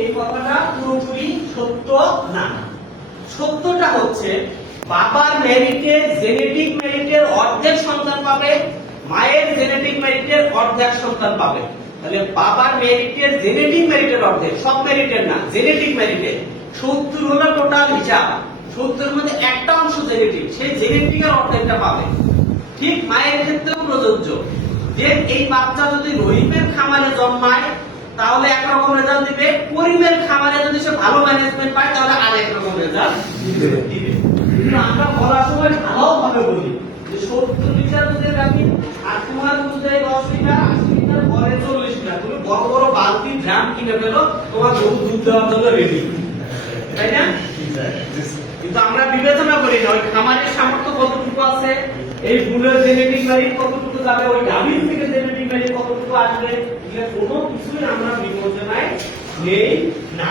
এই কথাটা পুরোপুরি সত্য না। সত্যটা হচ্ছে বাবার মেরিটে জেনেটিক মেরিটের অর্ধেক সন্তান পাবে, মায়ের জেনেটিক মেরিটের অর্ধেক সন্তান পাবে। তাহলে বাবার মেরিটের জেনেটিক মেরিটের অর্ধেক, সব মেরিটের না, জেনেটিক মেরিটের 70 হলো টোটাল হিসাব। 70 এর মধ্যে একটা অংশ জেনেটিক, সেই জেনেটিকের অর্ধেকটা পাবে। ঠিক মায়ের ক্ষেত্রেও প্রযোজ্য যে এই বাচ্চা যদি রহিমের খামারে জন্মায় তাহলে একরকম রেজাল্ট দিবে, করিমের খামারে যদি সে ভালো ম্যানেজমেন্ট পায় তাহলে আরেক রকম রেজাল্ট দিবে। কিন্তু আমরা বলার সময় ভালোভাবে বলি যে 70 লিটার দুধের গাভী আর তোমার দুধ দেয় 10 লিটার, 80 লিটার, ঘরে 40 লিটার, তুমি বড় বড় বালতি ড্রাম কিনে ফেলো, তোমার গরু দুধ দেওয়ার জন্য রেডি, তাই না? কিন্তু আমরা বিবেচনা করি না ওই খামারের সামর্থ্য কতটুকু আছে, এই বুলের জেনেটিক মেরিট কতটুকু যাবে, ওই গাভীর থেকে জেনেটিক মেরিট কতটুকু আসবে, এগুলো কোনো কিছুই আমরা বিবেচনায় নেই না।